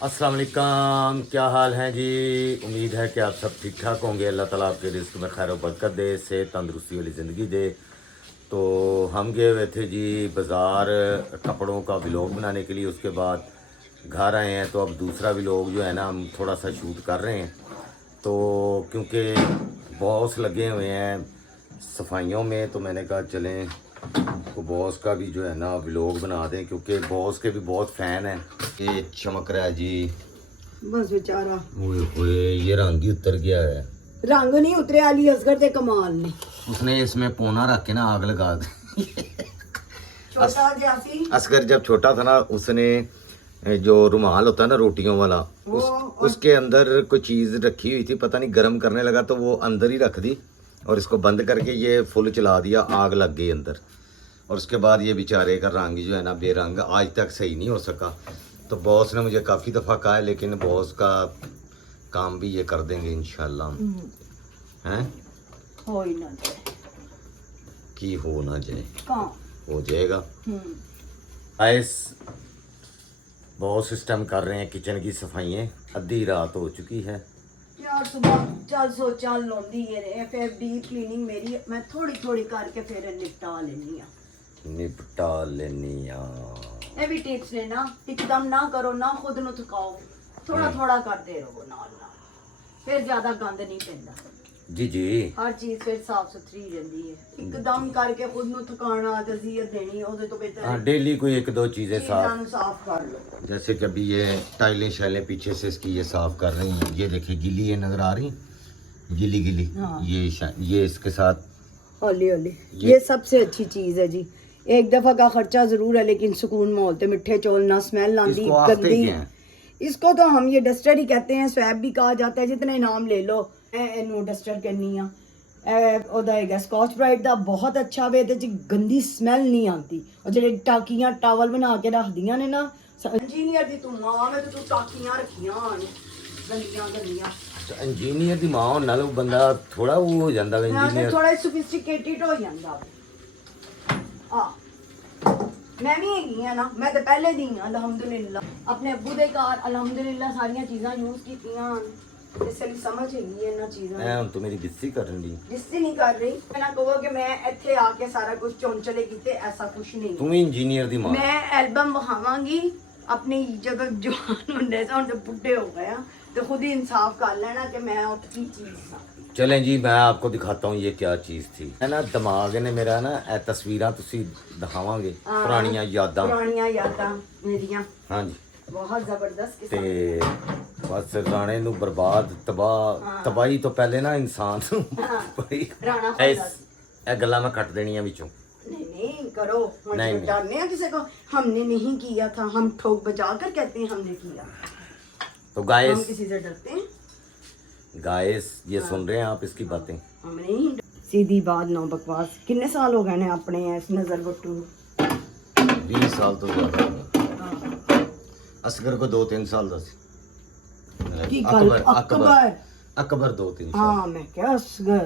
अस्सलाम वालेकुम, क्या हाल हैं जी। उम्मीद है कि आप सब ठीक ठाक होंगे। अल्लाह ताला आपके रिस्क में खैर बरकत दे, सेहत तंदुरुस्ती वाली ज़िंदगी दे। तो हम गए हुए थे जी बाज़ार कपड़ों का व्लॉग बनाने के लिए। उसके बाद घर आए हैं तो अब दूसरा व्लॉग जो है ना हम थोड़ा सा शूट कर रहे हैं। तो क्योंकि बॉस लगे हुए हैं सफाइयों में, तो मैंने कहा चलें तो बॉस का भी जो है ना व्लॉग बना दें, क्योंकि बॉस के भी बहुत फ़ैन हैं। ये चमक रहा है जी, बस बेचारा ओए होए ये रंग ही उतर गया है। रंग नहीं उतरे, अली असगर दे कमाल ने उसने इसमें पोना रख के ना आग लगा दी। छोटा जाफी असगर जब छोटा था ना, उसने जो रुमाल होता है ना रोटियों वाला, उसके अंदर कोई चीज़ रखी हुई थी, पता नहीं गर्म करने लगा तो वो अंदर ही रख दी और इसको बंद करके ये फुल चला दिया, आग लग गई अंदर। और उसके बाद ये बेचारे का रंग जो है ना बेरंग आज तक सही नहीं हो सका। तो बॉस ने मुझे काफ़ी दफ़ा कहा है, लेकिन बॉस का काम भी ये कर देंगे इंशाल्लाह। हैं हो ही ना जाए कि हो ना जाए, कहाँ हो जाएगा। आइस बहुत सिस्टम कर रहे हैं किचन की सफाइयाँ। आधी रात हो चुकी है यार, सुबह चल सो चल लौंदी है, फिर डीप क्लीनिंग मेरी मैं थोड़ी थोड़ी करके फिर निपटा लेनी आ। निपटा लेनी आ। ये भी टिप्स ने ना, एकदम ना करो ना, खुद नु थकाओ, थोड़ा थोड़ा करते रहो नाल नाल, फिर ज्यादा गंद नहीं पैंदा जी जी। हर चीज फिर साफ सुथरी रहती है। एकदम करके खुद नु थकाना तज़ियत देनी, ਉਹਦੇ ਤੋਂ बेहतर हाँ, डेली कोई एक दो चीज़ें चीज़ां साफ, ਨੂੰ साफ कर लो। जैसे कि अभी ये टाइलें शाइलें पीछे से इसकी ये साफ कर रही हैं। ये देखिए गीली है, नजर आ रही गीली गीली। हाँ। ये इसके साथ हौली हौली, ये सबसे अच्छी चीज है जी। एक दफा का खर्चा जरूर है, लेकिन सुकून माहौल ते मिठे चौल ना स्मेल आंदी इसको आस्ते गंदी। क्या है? इसको तो हम ये डस्टर ही कहते हैं, स्वैप भी कहा जाता है, जितने नाम ले लो। ਇਹਨੂੰ ਡਸਟਰ ਕਹਿੰਨੀ ਆ। ਉਹਦਾ ਹੈਗਾ ਸਕॉच ब्राइट ਦਾ ਬਹੁਤ ਅੱਛਾ ਵੇ, ਇਹਦੇ ਚ ਗੰਦੀ ਸਮੈਲ ਨਹੀਂ ਆਉਂਦੀ। ਉਹ ਜਿਹੜੇ ਟਾਕੀਆਂ ਟਾਵਲ ਬਣਾ ਕੇ ਰੱਖਦੀਆਂ ਨੇ ਨਾ, ਇੰਜੀਨੀਅਰ ਦੀ ਤੂੰ ਮਾਂ ਵੇ ਤੇ ਤੂੰ ਟਾਕੀਆਂ ਰੱਖੀਆਂ ਹਨ ਗੰਦੀਆਂ ਗੰਦੀਆਂ। इंजीनियर की मां होने नाल बंदा थोड़ा वो हो जाता है इंजीनियर। थोड़ा सोफिस्टिकेटेड हो ਜਾਂਦਾ ਆ। मैं भी हैगी आ ना, मैं तो पहले दी हां अलहमदुलिल्लाह। अपने अब्बू दे घर अलहमदुलिल्लाह सारियां चीज़ां यूज कीतियां, इसलिए समझ हैगी है ना चीज़ां। मैं हुन तो मेरी बिस्सी करन दी। जिससे नहीं कर रही, मैं ना कहो कि मैं ਇੱਥੇ ਆ ਕੇ ਸਾਰਾ ਕੁਝ ਚੌਂਚਲੇ ਕੀਤੇ, ऐसा कुछ नहीं। तू ही इंजीनियर दी मां। मैं एल्बम वहावांगी अपनी, जब जवान होंगे तो हम बुढ़े हो गए हैं, तो खुद ही इंसाफ कर लेना कि मैं और की चीज़ सा। चलें जी, मैं आपको दिखाता हूँ ये क्या चीज़ थी। है ना, दिमाग ने मेरा ना ए तस्वीरां तुसी दिखावांगे, पुरानियां यादां। पुरानियां यादां मेरियां हाँ जी। बहुत जबरदस्त किस्म। ते बस राणे नू बर्बाद तबाही तो पहले ना इंसान राणा ए गल्लां मैं कट देनियां विचों। नहीं नहीं करो, हम नहीं, जानते हैं किसी को हमने नहीं किया था, हम ठोक बजा कर कहते हैं हमने किया। तो हम गाइस किसी से डरते हैं? ये सुन रहे हैं आप इसकी बातें। हम नहीं। सीधी बात, ना बकवास। कितने साल हो गए ने अपने इस नजर बट्टू 20 साल तो ज्यादा हो गए। असगर को 2-3 साल दस। की गल अकबर अकबर 2-3 साल। हाँ मैं क्या असगर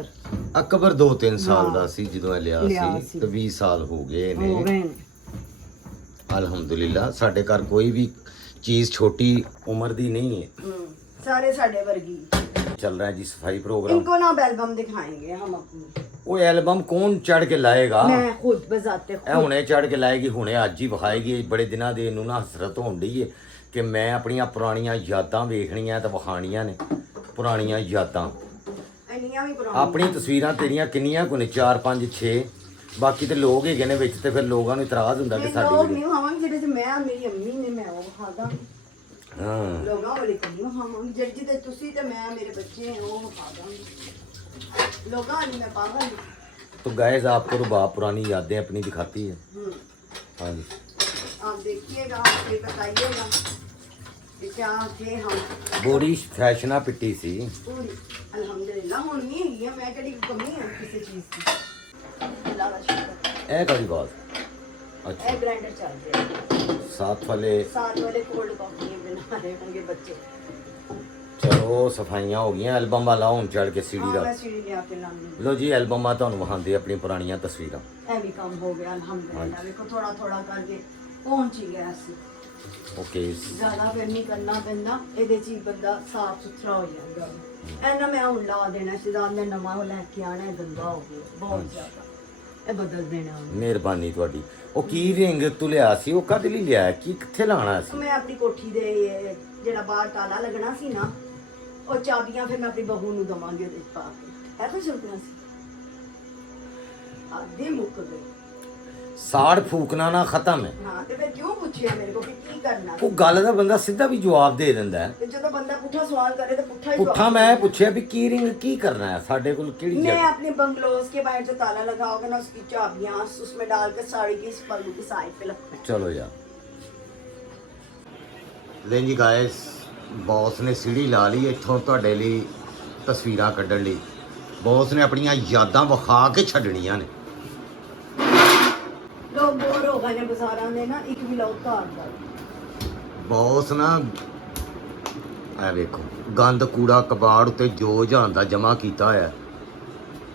अकबर 2-3 साल ਦਾ ਸੀ ਜਦੋਂ ਇਹ ਲਿਆ ਸੀ, ਤੇ 20 ਸਾਲ ਹੋ ਗਏ हो ਨੇ। गए ने। अल्हम्दुलिल्लाह साडे घर कोई भी चीज़ छोटी उम्र दी नहीं है। सारे साडे वर्गी। चल रहा है जी सफाई प्रोग्राम। इनको ना एल्बम दिखाएंगे हम अपनी। वो एल्बम कौन चढ़ के लाएगा? मैं खुद बजाते ਇਹ ਹੁਣੇ ਚੜ ਕੇ ਲਾਏਗੀ, ਹੁਣੇ ਅੱਜ ਹੀ ਵਿਖਾਏਗੀ। ਬੜੇ ਦਿਨਾਂ ਦੇ ਇਹਨੂੰ ਨਾ ਹਸਰਤ ਹੋਣ ਡਈ ਹੈ ਕਿ ਮੈਂ ਆਪਣੀਆਂ ਪੁਰਾਣੀਆਂ ਯਾਦਾਂ ਵੇਖਣੀਆਂ ਤੇ ਵਿਖਾਣੀਆਂ ਨੇ। ਪੁਰਾਣੀਆਂ ਯਾਦਾਂ, ਇੰਨੀਆਂ ਵੀ ਪੁਰਾਣੀਆਂ। ਆਪਣੀ ਤਸਵੀਰਾਂ ਤੇਰੀਆਂ ਕਿੰਨੀਆਂ ਕੁ ਨੇ? 4 5 6। ਬਾਕੀ ਤੇ ਲੋਕ ਹੈਗੇ ਨੇ ਵਿੱਚ, ਤੇ ਫਿਰ ਲੋਕਾਂ ਨੂੰ ਇਤਰਾਜ਼ ਹੁੰਦਾ ਕਿ ਸਾਡੀ ਲੋਕ ਨਹੀਂ ਖਾਵਾਂਗੇ ਜਿਹੜੇ ਚ ਮੈਂ ਮੇਰੀ ਅੰਮੀ ਨੇ, ਮੈਂ ਉਹ ਖਾਦਾ। ਹਾਂ ਲੋਕਾਂ ਵਾਲੀ ਨਹੀਂ ਖਾਵਾਂਗੇ ਜਿਹੜੇ ਜਿਹਦੇ ਤੁਸੀਂ ਤੇ ਮੈਂ ਮੇਰੇ ਬੱਚੇ ਉਹ ਖਾਦਾਂਗੇ। ਲੋਕਾਂ ਵਾਲੀ ਮੈਂ ਪਾਵਾਂਗੀ। तो गाइस आपको रुबाब पुरानी यादें अपनी दिखाती है। हाँ जी, आप देखिएगा, ये बताइएगा कि क्या थे हम। बड़ी फैशना पिट्टी सी। पूरी अल्हम्दुलिल्लाह हुन नहीं है, मैं कड़ी कमी है किसी चीज की। अल्लाह का शुक्र। ए कड़ी बात। अच्छा, ए ग्राइंडर चल रहे, साथ वाले साथ वाले कोल्ड कॉफी बना रहे होंगे बच्चे। चलो सफाइयां हो गई। एल्बम वाला हुन चढ़ के सीढ़ी हाँ, दा। मैं सीढ़ी ले आके लाऊंगी। लो जी, एल्बम तुहानू विखांदे अपनी पुरानियां तस्वीरां। ए भी काम हो गया अल्हम्दुलिल्लाह। देखो थोड़ा थोड़ा करके पहुंच ही गया सी। ਓਕੇ ਜ਼ਿਆਦਾ ਫਿਰ ਨਹੀਂ ਕਰਨਾ ਪੈਂਦਾ, ਇਹਦੇ 'ਚ ਹੀ ਬੰਦਾ ਸਾਫ ਸੁਥਰਾ ਹੋ ਜਾਂਦਾ। ਇਹਨਾਂ ਮੈਂ ਹੁਣ ਲਾ ਦੇਣਾ, ਸ਼ਿਜ਼ਾਦ ਨੇ ਨਵਾਂ ਉਹ ਲੈ ਕੇ ਆਣਾ, ਇਹ ਗੰਦਾ ਹੋ ਗਿਆ ਬਹੁਤ ਜ਼ਿਆਦਾ, ਇਹ ਬਦਲ ਦੇਣਾ ਉਹਨੇ। ਮਿਹਰਬਾਨੀ ਤੁਹਾਡੀ। ਉਹ ਕੀ ਰਿੰਗ ਤੂੰ ਲਿਆ ਸੀ, ਉਹ ਕਦ ਲਈ ਲਿਆ, ਕੀ ਕਿੱਥੇ ਲਾਉਣਾ ਸੀ? ਮੈਂ ਆਪਣੀ ਕੋਠੀ ਦੇ ਜਿਹੜਾ ਬਾਹਰ ਤਾਲਾ ਲੱਗਣਾ ਸੀ ਨਾ, ਉਹ ਚਾਬੀਆਂ ਫਿਰ ਮੈਂ ਆਪਣੀ ਬਹੂ ਨੂੰ ਦਵਾਂਗੀ ਉਹਦੇ 'ਚ ਪਾ ਕੇ। ਇਹ ਤਾਂ ਸੁਪਨਾ ਸੀ, ਆਦੇ ਮੁੱਕ ਗਏ। ਸਾੜ ਫੂਕਣਾ ਨਾ ਖਤਮ ਹੈ। ਹਾਂ ਤੇ ਫਿਰ ਕਿਉਂ ਪੁੱਛਿਆ ਮੇਰੇ ਕੋਲ ਕਿ ਕੀ ਕਰਨਾ? ਉਹ ਗੱਲ ਦਾ ਬੰਦਾ ਸਿੱਧਾ ਵੀ ਜਵਾਬ ਦੇ ਦਿੰਦਾ ਹੈ। ਤੇ ਜਦੋਂ ਬੰਦਾ ਪੁੱਠਾ ਸਵਾਲ ਕਰੇ ਤਾਂ ਪੁੱਠਾ ਹੀ ਪੁੱਠਾ ਜਵਾਬ ਮੈਂ ਪੁੱਛਿਆ ਵੀ ਕੀ ਰਿੰਗ ਕੀ ਕਰਨਾ है, ਸਾਡੇ ਕੋਲ ਕਿਹੜੀ मैं जगह? अपने बंगलोज के बाहर जो ताला लगा होगा ना, उसकी चाबियां उसमें डालकर साड़ी की इस पल्लू की साइड पे रखना है। ਚਲੋ ਯਾਰ ਲੈਂ ਜੀ ਗਾਇਸ, ਬੌਸ ਨੇ ਸੀੜੀ ਲਾ ਲਈ ਇੱਥੋਂ ਤੁਹਾਡੇ ਲਈ ਤਸਵੀਰਾਂ ਕੱਢਣ ਲਈ। ਬੌਸ ਨੇ ਆਪਣੀਆਂ ਯਾਦਾਂ ਵਿਖਾ ਕੇ ਛੱਡਣੀਆਂ ਨੇ। लोग बोर हो गए ने बाजारां दे ना, एक भी लोग घर दा ਬੌਸ ਨਾ ਐ ਵੇਖੋ ਗੰਦ ਕੂੜਾ ਕਬਾੜ ਉੱਤੇ ਜੋ ਜਾਂਦਾ ਜਮਾ ਕੀਤਾ ਹੋਇਆ।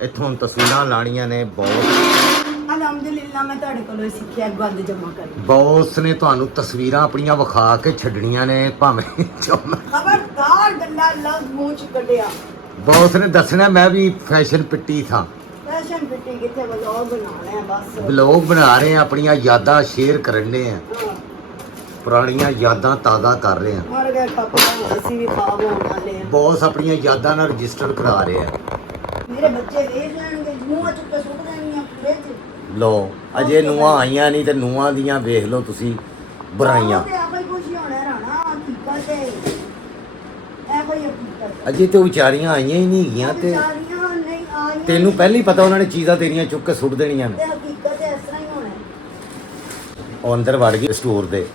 ਇੱਥੋਂ ਤਸਵੀਰਾਂ ਲਾਣੀਆਂ ਨੇ। अल्हम्दुलिल्लाह मैं ਤੁਹਾਡੇ ਕੋਲੋਂ ਸਿੱਖਿਆ ਗੰਦ ਜਮਾ ਕਰਨਾ। ਬੌਸ ਨੇ ਤੁਹਾਨੂੰ ਤਸਵੀਰਾਂ ਆਪਣੀਆਂ ਵਿਖਾ ਕੇ ਛੱਡਣੀਆਂ ਨੇ ਭਾਵੇਂ ਜੋ खबरदार गंदा लफ्ज मुंह च कढिया। ਬੌਸ ਨੇ ਦੱਸਣਾ ਮੈਂ ਵੀ ਫੈਸ਼ਨ ਪਿੱਟੀ ਥਾਂ। फैशन फिटी किथे व्लॉग बनाना है बस। ਵਲੋਗ ਬਣਾ ਰਹੇ ਆ, ਆਪਣੀਆਂ ਯਾਦਾਂ ਸ਼ੇਅਰ ਕਰਨ ਦੇ ਆ, हाँ, ਪੁਰਾਣੀਆਂ ਯਾਦਾਂ ਤਾਜ਼ਾ ਕਰ ਰਹੇ ਆ। मर गए कपड़े ਅਸੀਂ ਵੀ ਖਾਬ ਹੋਣ ਵਾਲੇ ਆ। ਬੌਸ ਆਪਣੀਆਂ ਯਾਦਾਂ ਨਾਲ ਰਜਿਸਟਰ ਕਰਾ ਰਹੇ ਆ। ਮੇਰੇ ਬੱਚੇ ਵੇਖ ਲੈਣਗੇ, ਮੂੰਹ ਚੁੱਕ ਕੇ ਸੁੱਟ ਦੇਣਗੀਆਂ ਪੂਰੇ ਚ। ਲੋ ਅਜੇ ਨੂੰਹਾਂ ਆਈਆਂ ਨਹੀਂ ਤੇ ਨੂੰਹਾਂ ਦੀਆਂ ਵੇਖ ਲਓ ਤੁਸੀਂ ਬੁਰਾਈਆਂ। ਤੇ ਆਪੇ ਕੁਝ ਹੋਣਾ ਰਾਣਾ ਹਕੀਕਤ ਹੈ, ਇਹ ਕੋਈ ਹਕੀਕਤ ਹੈ। ਅਜੇ ਤੇ ਵਿਚਾਰੀਆਂ ਆਈਆਂ ਹੀ ਨਹੀਂ ਹੈਗੀਆਂ ਤੇ ਸਾਰੀਆਂ ਨਹੀਂ ਆਈਆਂ ਤੈਨੂੰ ਪਹਿਲਾਂ ਹੀ ਪਤਾ ਉਹਨਾਂ ਨੇ ਚੀਜ਼ਾਂ ਤੇਰੀਆਂ ਚੁੱਕ ਕੇ ਸੁੱਟ ਦੇਣੀਆਂ ਨੇ। ਤੇ ਹਕੀਕਤ ਇਸ ਤਰ੍ਹਾਂ ਹੀ ਹੋਣਾ ਹੈ। ਉਹ ਅੰਦਰ ਵੜ ਗਈ ਸਟੋਰ ਦੇ,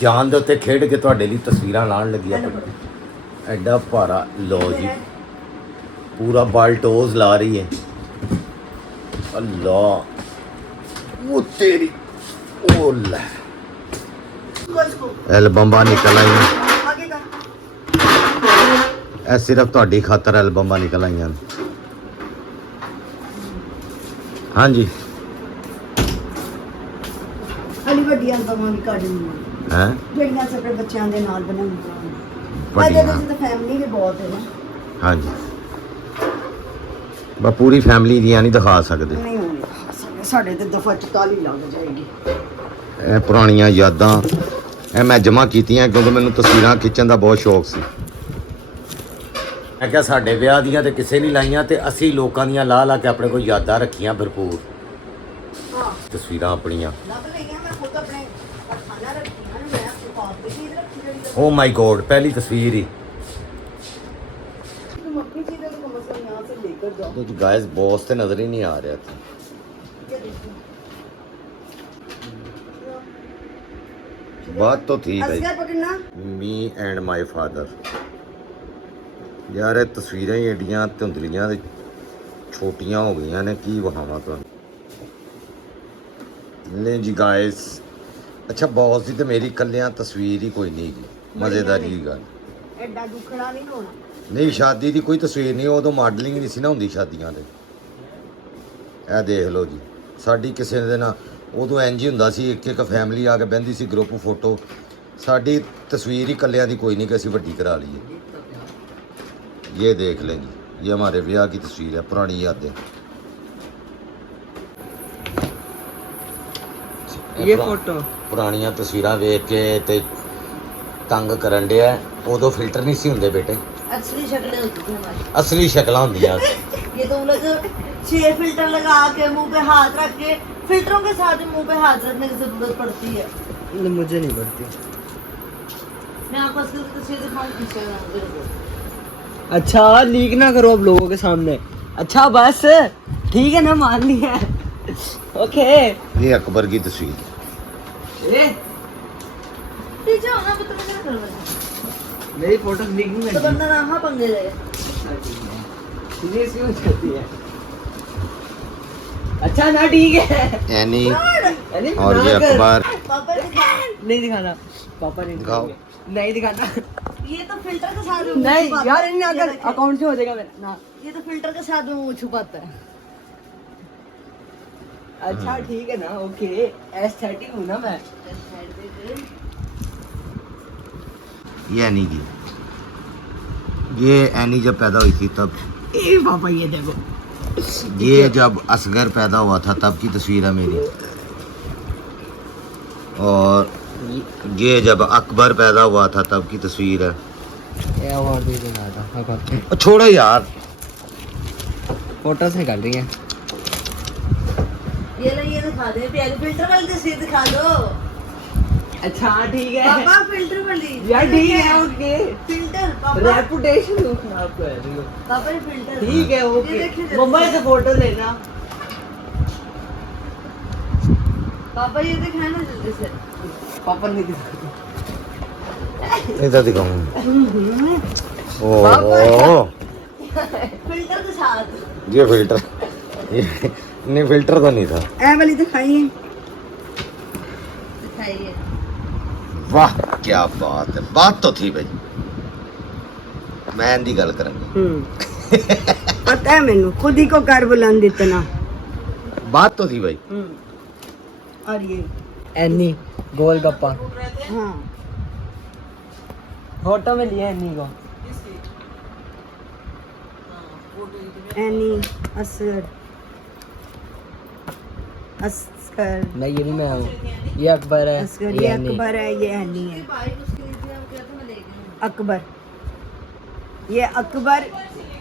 ਜਾਨ ਦੇ ਉੱਤੇ ਖੇਡ ਕੇ ਤੁਹਾਡੇ ਲਈ ਤਸਵੀਰਾਂ ਲਾਉਣ ਲੱਗੀ ਆ। ਐਡਾ ਭਾਰਾ ਲੋ ਜੀ, ਪੂਰਾ ਬਾਲਟੋਜ਼ ਲਾ ਰਹੀ ਹੈ। ਅੱਲਾ ਉਹ ਤੇਰੀ ਉਹ ਲੈ इसको ਐਲਬਮਾਂ ਨਿਕਲ ਆਈਆਂ। आगे कर। ਇਹ ਸਿਰਫ ਤੁਹਾਡੀ ਖਾਤਰ ਐਲਬਮਾਂ ਨਿਕਲ ਆਈਆਂ ਨੇ। ਹਾਂਜੀ ਅਲੀ ਵੱਡੀਆਂ ਐਲਬਮਾਂ ਵੀ ਕੱਢਣੀਆਂ ਹੈ ਜਿਹੜੀਆਂ ਸਾਡੇ ਬੱਚਿਆਂ ਦੇ ਨਾਲ ਬਣਾਉਂਦੀਆਂ। ਵੱਡੀਆਂ। ਇਹਦੇ ਵਿੱਚ ਤਾਂ ਫੈਮਿਲੀ ਵੀ ਬਹੁਤ ਹੈ ਨਾ। ਹਾਂਜੀ ਬਸ ਪੂਰੀ ਫੈਮਿਲੀ ਦੀਆਂ ਨਹੀਂ ਦਿਖਾ ਸਕਦੇ। ਨਹੀਂ ਹੋਣੀ ਸਾਡੇ ਤੇ ਦਫਾ 44 ਲੱਗ ਜਾਏਗੀ। ਇਹ ਪੁਰਾਣੀਆਂ ਯਾਦਾਂ ਇਹ ਮੈਂ ਜਮ੍ਹਾਂ ਕੀਤੀਆਂ ਕਿਉਂਕਿ ਮੈਨੂੰ ਤਸਵੀਰਾਂ ਖਿੱਚਣ ਦਾ ਬਹੁਤ ਸ਼ੌਕ ਸੀ। ਮੈਂ ਕਿਹਾ ਸਾਡੇ ਵਿਆਹ ਦੀਆਂ ਤੇ ਕਿਸੇ ਨਹੀਂ ਲਾਈਆਂ ਤੇ ਅਸੀਂ ਲੋਕਾਂ ਦੀਆਂ ਲਾ ਕੇ ਆਪਣੇ ਕੋਲ ਯਾਦਾਂ ਰੱਖੀਆਂ ਭਰਪੂਰ। ਹਾਂ ਤਸਵੀਰਾਂ ਆਪਣੀਆਂ। ਲੱਭ ਲਈਆਂ ਮੈਂ ਖੁਦ ਆਪਣੇ ਖਾਣਾ ਰੱਖੀਆਂ ਨੇ, ਮੈਂ ਆਪਣੇ ਪਾਪ ਦੀ ਚੀਜ਼ ਰੱਖੀ ਜਿਹੜੀ ਓ ਮਾਈ ਗੋਡ ਪਹਿਲੀ ਤਸਵੀਰ ਹੀ। तुम अपनी चीजें तो कम से कम यहाँ से लेकर जाओ। तो गाइस बॉस ਤੇ ਨਜ਼ਰ ਹੀ ਨਹੀਂ ਆ ਰਿਹਾ था। क्या देखो? बात तो थी भाई, असगर पकड़ना। मी ਐਂਡ ਮਾਈ ਫਾਦਰ। ਯਾਰ ਇਹ ਤਸਵੀਰਾਂ ਹੀ ਏਡੀਆਂ ਧੁੰਦਲੀਆਂ ਤੇ ਛੋਟੀਆਂ ਹੋ ਗਈਆਂ ਨੇ, ਕੀ ਵਹਾਵਾਂ ਤੁਹਾਨੂੰ। ਲੈ ਜੀ ਗਾਇਸ, ਅੱਛਾ ਬੌਸ ਦੀ ਤੇ ਮੇਰੀ ਇਕੱਲਿਆਂ ਤਸਵੀਰ ਹੀ ਕੋਈ ਨਹੀਂ ਹੈਗੀ। ਮਜ਼ੇਦਾਰ ਜੀ ਗੱਲ। ਐਡਾ ਦੁਖੜਾ ਨਹੀਂ ਹੋਣਾ। ਨਹੀਂ ਸ਼ਾਦੀ ਦੀ ਕੋਈ ਤਸਵੀਰ ਨਹੀਂ, ਉਦੋਂ ਮਾਡਲਿੰਗ ਨਹੀਂ ਸੀ ਨਾ ਹੁੰਦੀ ਸ਼ਾਦੀਆਂ ਤੇ। ਇਹ ਦੇਖ ਲਓ ਜੀ, ਸਾਡੀ ਕਿਸੇ ਦੇ ਨਾਲ ਉਦੋਂ ਇੰਝ ਹੀ ਹੁੰਦਾ ਸੀ, ਇੱਕ ਇੱਕ ਫੈਮਿਲੀ ਆ ਕੇ ਬਹਿੰਦੀ ਸੀ ਗਰੁੱਪ ਫੋਟੋ। ਸਾਡੀ ਤਸਵੀਰ ਹੀ ਇਕੱਲਿਆਂ ਦੀ ਕੋਈ ਨਹੀਂ ਕਿ ਅਸੀਂ ਵੱਡੀ ਕਰਾ ਲਈਏ। ये देख लें जी, ये हमारे ब्याह की तस्वीर है, पुरानी यादें। ये फोटो ਪੁਰਾਣੀਆਂ ਤਸਵੀਰਾਂ ਵੇਖ ਕੇ ਤੇ ਤੰਗ ਕਰਨ ਡਿਆ। ਉਦੋਂ ਫਿਲਟਰ ਨਹੀਂ ਸੀ ਹੁੰਦੇ ਬੇਟੇ, असली शक्लें होती थी हमारी। ਅਸਲੀ ਸ਼ਕਲਾਂ ਹੁੰਦੀਆਂ। ये तो लोग 6 फिल्टर लगा के मुंह पे हाथ रख के, फिल्टरों के साथ ही मुंह पे हाथ रखने की जरूरत पड़ती है। मुझे नहीं पड़ती। मैं आपको असली तस्वीर दिखाऊं इंस्टाग्राम पे। अच्छा लीक ना करो अब लोगों के सामने। अच्छा बस ठीक है ना, मान लिया। ओके ये अकबर की तस्वीर। ए, पीछे होना तो तुम्हें क्या करना? मेरी फोटो लीक नहीं तो करती। बंदा कहाँ पंगे ले। सीरियस क्यों करती है? अच्छा ना ठीक है। एनी अरे और ये ना कर। अकबर। पापा दिखा। नहीं दिखाना, पापा नहीं दिखाओ। दिखाएंगे। नहीं दिखाना। ये तो फिल्टर के साथ नहीं यार, नहीं अगर अकाउंट से हो जाएगा मेरा ना। ये तो फिल्टर के साथ में मुंह छुपाता है। अच्छा ठीक है ना, ओके एस्थेटिक हूँ ना मैं। ये एनी की, ये एनी जब पैदा हुई थी तब, ए पापा ये देखो, ये जब असगर पैदा हुआ था तब की तस्वीर है मेरी, और ये जब अकबर पैदा हुआ था तब की तस्वीर है। ये अवार्ड भी दिखा था, छोड़ो यार, फोटो से निकल रही है। ये दिखा दे, प्यारी फिल्टर वाली तस्वीर दिखा दो अच्छा ठीक है पापा, फिल्टर वाली यार, ठीक है ओके। फिल्टर पापा, रेपुटेशन खराब कर रही हो। पापा ये फिल्टर ठीक है ये ओके, देखिए जल्दी मम्मा से। से फोटो लेना। पापा ये दिखाए ना जल्दी से। पापा ने दिखा इधर दिखाऊंगा। पापा। ओह, फिल्टर के साथ ये फिल्टर, ये नहीं फिल्टर तो नहीं था। ए वाली दिखाइए, दिखाइए। वाह क्या बात है, बात तो थी भाई, मैं दी गल करूंगा। पता है मैनू, खुद ही को कर बुलंद इतना। बात तो थी भाई। और ये एनी गोलगप्पा हाँ, फोटो में लिया एनी को। एनी असगर, असगर, नहीं ये नहीं मैं हूँ, ये अकबर है, असगर, ये एनी। अकबर है, ये एनी है। अकबर, ये अकबर,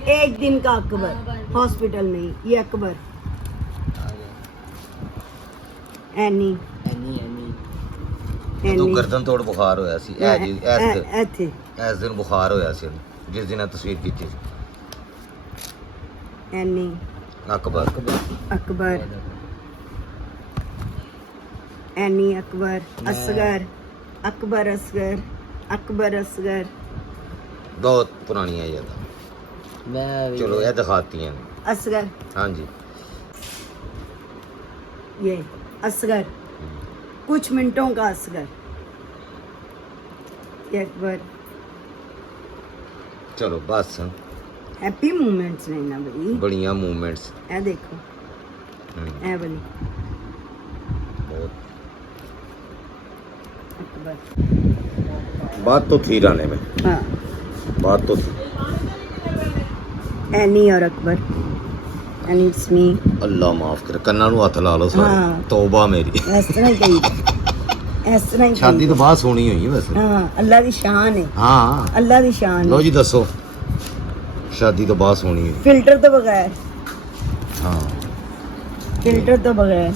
एक दिन का अकबर, हॉस्पिटल में, ये अकबर, एनी, एनी एनी ਜਦੋਂ एनी ਗਰਦਨ ਤੋੜ ਬੁਖਾਰ ਹੋਇਆ ਸੀ ਇਹ ਜੀ ਇੱਥੇ ਇਸ ਦਿਨ ਬੁਖਾਰ ਹੋਇਆ ਸੀ ਜਿਸ ਦਿਨ ਇਹ ਤਸਵੀਰ ਕੀਤੀ ਸੀ। एनी ਅਕਬਰ अकबर, एनी अकबर, असगर, अकबर असगर, अकबर असगर, बहुत पुरानी है ये तो। मैं चलो ये दिखाती हैं। असगर, हाँ जी, ये असगर, कुछ मिनटों का असगर, ये अकबर। चलो बस हैप्पी मोमेंट्स नहीं ना भाई, बढ़िया मूवमेंट्स। ए देखो, ए वाली बहुत अकबर, बात तो थी राने में, हाँ, बात तो थी। एनी और अकबर, एनी इट्स मी। अल्लाह माफ करे, कन्ना नु हथ ला लो सारे। हाँ। तौबा मेरी, इस तरह ही कही, इस तरह ही शादी कही। तो बात सोनी हुई है वैसे। हाँ, अल्लाह की शान है, हाँ अल्लाह की शान लो है। जी दसो, शादी तो बात सोनी हुई। फिल्टर तो बगैर, हाँ, फिल्टर तो बगैर।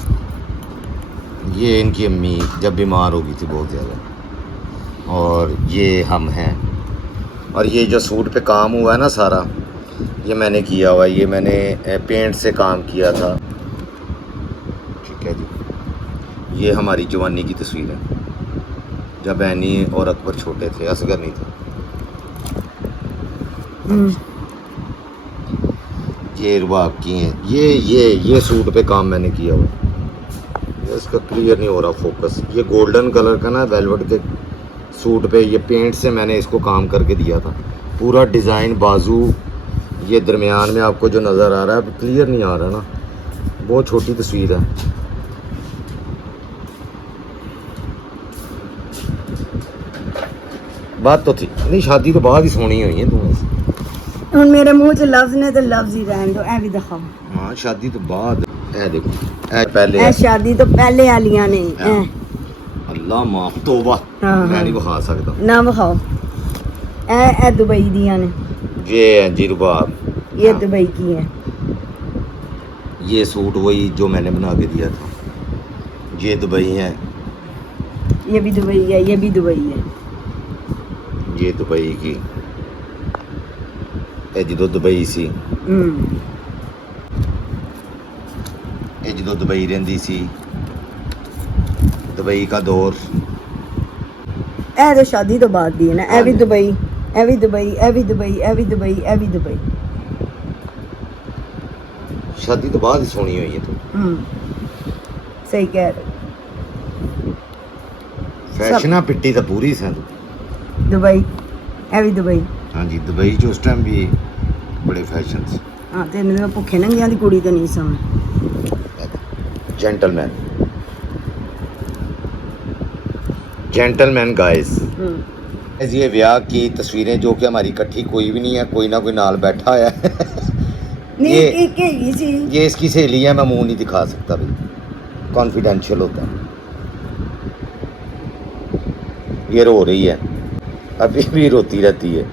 ये इनकी अम्मी जब बीमार हो गई थी बहुत ज़्यादा, और ये हम हैं, और ये जो सूट पे काम हुआ है ना सारा, ये मैंने किया हुआ है, ये मैंने पेंट से काम किया था। ठीक है जी, ये हमारी जवानी की तस्वीर है जब एनी और अकबर छोटे थे, असगर नहीं था। ये रुबाब की हैं, ये सूट पे काम मैंने किया हुआ है। इसका क्लियर नहीं हो रहा फोकस। ये गोल्डन कलर का ना वेलवेट के सूट पे ये पेंट से मैंने इसको काम करके दिया था। पूरा डिज़ाइन बाजू, ये दरमियान में आपको जो नज़र आ रहा है, क्लियर नहीं आ रहा ना, बहुत छोटी तस्वीर है। बात तो थी नहीं, शादी तो बाद ही सोनी हुई है तुम्हें। ਹੁਣ ਮੇਰੇ ਮੂੰਹ 'ਚ ਲਫ਼ਜ਼ ਨੇ ਤੇ ਲਫ਼ਜ਼ ਹੀ ਰਹਿਣ ਦਿਓ, ਐ ਵੀ ਦਿਖਾਓ। हाँ शादी तो बाद, ए देखो ए पहले ਇਹ ਸ਼ਾਦੀ ਤੋਂ ਪਹਿਲੇ ਵਾਲੀਆਂ ਨੇ, ਐ अल्लाह माफ, तौबा हाँ, मैं हाँ। नहीं बखा सकता। ਨਾ ਵਿਖਾਓ। ਇਹ ਦੁਬਈ ਦੀਆਂ ਨੇ, ये है जी रुबाब, ਇਹ दुबई की है। ये सूट वही जो मैंने बना के दिया था। ये दुबई है, ये भी दुबई है, ये भी दुबई है। ये दुबई की, ये जो दुबई सी, ये जो दुबई रही सी, दुबई का दौर। ਇਹ ਤਾਂ ਸ਼ਾਦੀ ਤੋਂ ਬਾਅਦ ਦੀ ਹੈ ਨਾ, ਇਹ ਵੀ ਦੁਬਈ, ਇਹ ਵੀ ਦੁਬਈ, ਇਹ ਵੀ ਦੁਬਈ, ਇਹ ਵੀ ਦੁਬਈ, ਇਹ ਵੀ ਦੁਬਈ। शादी तो बाद ही सोनी हुई है तो। सही कह रहे फैशना पिट्टी तो पूरी सी। हो। दुबई, ਇਹ ਵੀ ਦੁਬਈ। हाँ जी, दुबई जो उस टाइम भी बड़े फैशन से। ਹਾਂ, ਤੇ ਇਹਨਾਂ ਭੁੱਖੇ ਨੰਗਿਆਂ ਦੀ ਕੁੜੀ ਤਾਂ ਨਹੀਂ ਸਨ। जेंटलमैन गाइस, ये ब्याह की तस्वीरें जो कि हमारी इकट्ठी कोई भी नहीं है, कोई ना कोई नाल बैठा है। नहीं ये एक जी ये इसकी सहेली है, मैं मुंह नहीं दिखा सकता भाई, कॉन्फिडेंशियल होता है। ये रो रही है, अभी भी रोती रहती है।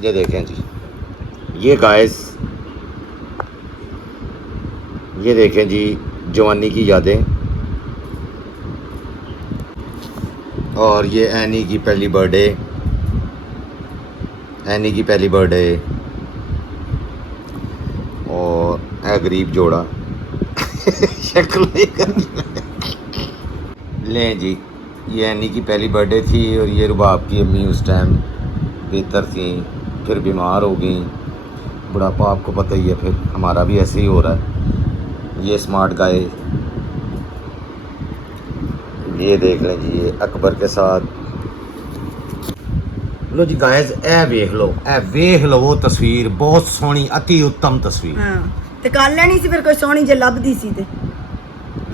ये देखें जी, ये गाइस, ये देखें जी जवानी की यादें। और ये एनी की पहली बर्थडे, एनी की पहली बर्थडे। और है गरीब जोड़ा। शक्ल नहीं लें जी, ये एनी की पहली बर्थडे थी और ये रुबाब की अम्मी उस टाइम बेहतर थी, फिर बीमार हो गई। बुढ़ापा आपको पता ही है, फिर हमारा भी ऐसे ही हो रहा है। ये स्मार्ट गाय, ये देख लें जी, ये अकबर के साथ। लो जी गाइस, ए वेख लो वो तस्वीर, बहुत सोहनी, अति उत्तम तस्वीर। हाँ ते कर लेनी सी, फिर कोई सोहनी जे लभदी सी ते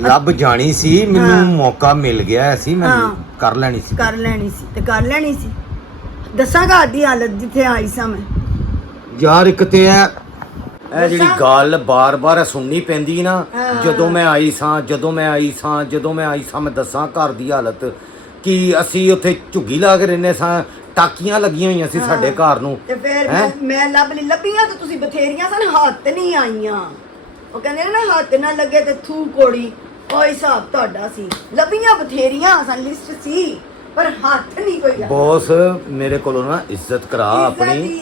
ਲੱਭ ਜਾਣੀ ਸੀ, ਮੈਨੂੰ ਮੌਕਾ ਮਿਲ ਗਿਆ ਸੀ, ਮੈਂ ਕਰ ਲੈਣੀ ਸੀ। ਕਰ ਲੈਣੀ ਸੀ ਦੱਸਾਂ ਘਰ ਦੀ ਹਾਲਤ ਜਿੱਥੇ ਆਈ ਸਾਂ ਮੈਂ। ਯਾਰ ਇੱਕ ਤੇ ਇਹ ਜਿਹੜੀ ਗੱਲ ਬਾਰ-ਬਾਰ ਸੁਣਨੀ ਪੈਂਦੀ ਨਾ, ਜਦੋਂ ਮੈਂ ਆਈ ਸਾਂ ਮੈਂ ਦੱਸਾਂ ਘਰ ਦੀ ਹਾਲਤ ਕਿ ਅਸੀਂ ਉੱਥੇ ਝੁੱਗੀ ਲਾ ਕੇ ਰਹਿੰਦੇ ਸਾਂ, ਟਾਕੀਆਂ ਲੱਗੀਆਂ ਹੋਈਆਂ ਸੀ ਸਾਡੇ ਘਰ ਨੂੰ। ਤੇ ਫਿਰ ਮੈਂ ਲੱਭੀਆਂ ਤੇ ਤੁਸੀਂ ਬਥੇਰੀਆਂ ਸਨ, ਹੱਥ ਨਹੀਂ ਆਈਆਂ। ਉਹ ਕਹਿੰਦੇ ਨੇ ਨਾ ਹੱਥ ਨਾ ਲੱਗੇ ਤੇ ਥੂ ਕੋੜੀ, ਉਹ ਹਿਸਾਬ ਤੁਹਾਡਾ ਸੀ। ਲੱਭੀਆਂ ਬਥੇਰੀਆਂ ਸਨ, ਲਿਸਟ ਸੀ, ਪਰ ਹੱਥ ਨਹੀਂ ਕੋਈ ਆਇਆ। ਬੌਸ ਮੇਰੇ ਕੋਲੋਂ ਨਾ ਇੱਜ਼ਤ ਕਰਾ ਆਪਣੀ।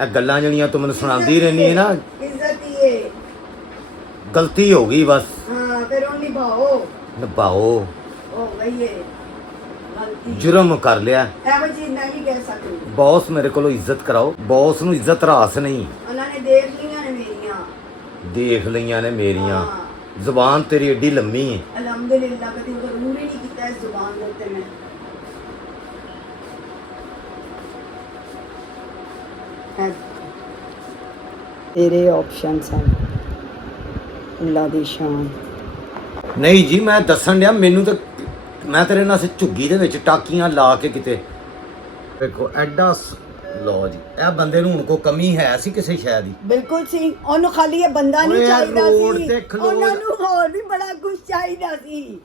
ਇਹ ਗੱਲਾਂ ਜਿਹੜੀਆਂ ਤੂੰ ਮੈਨੂੰ ਸੁਣਾਉਂਦੀ ਰਹਿੰਦੀ ਹੈ ਨਾ, ਇੱਜ਼ਤ ਹੀ ਏ। ਗਲਤੀ ਹੋ ਗਈ ਬਸ। ਹਾਂ ਫਿਰ ਉਹ ਨਿਭਾਓ ਉਹ ਗਈ ਏ ਗਲਤੀ, ਜੁਰਮ ਕਰ ਲਿਆ। ਇਹੋ ਚੀਜ਼ ਮੈਂ ਵੀ ਕਹਿ ਸਕਦੀ। ਬੌਸ ਮੇਰੇ ਕੋਲੋਂ ਇੱਜ਼ਤ ਕਰਾਓ। ਬੌਸ ਨੂੰ ਇੱਜ਼ਤ ਰਾਸ ਨਹੀਂ। ਉਹਨਾਂ ਨੇ ਦੇਖ ਲਈਆਂ ਨੇ ਮੇਰੀਆਂ। ਜ਼ੁਬਾਨ ਤੇਰੀ ਏਡੀ ਲੰਮੀ ਹੈ। ਅਲਹਮਦੁਲਿਲਾ, ਕਦੀ ਜ਼ਰੂਰ ਹੀ ਨਹੀਂ ਕੀਤਾ ਇਸ ਜ਼ੁਬਾਨ ਦੇ ਉੱਤੇ ਮੈਂ। ਤੇਰੇ ਆਪਸ਼ਨਸ ਹਨ, ਅੱਲਾ ਦੀ ਸ਼ਾਨ। ਨਹੀਂ ਜੀ, ਮੈਂ ਦੱਸਣ ਡਿਆ, ਮੈਨੂੰ ਤਾਂ ਮੈਂ ਤੇਰੇ ਨਾਲ ਝੁੱਗੀ ਦੇ ਵਿੱਚ ਟਾਕੀਆਂ ਲਾ ਕੇ ਕਿਤੇ। ਵੇਖੋ ਐਡਾ ਲੋ ਜੀ, ਇਹ ਬੰਦੇ ਨੂੰ ਹੁਣ ਕੋਈ ਕਮੀ ਹੈ ਸੀ ਕਿਸੇ ਸ਼ੈ ਦੀ? ਬਿਲਕੁਲ ਸੀ। ਉਹਨੂੰ ਖਾਲੀ ਇਹ ਬੰਦਾ ਨਹੀਂ ਚਾਹੀਦਾ ਰੋਡ ਸੀ, ਤੇ ਖਲੋ ਉਹਨਾਂ ਨੂੰ ਹੋਰ ਵੀ ਬੜਾ ਕੁਝ ਚਾਹੀਦਾ ਸੀ।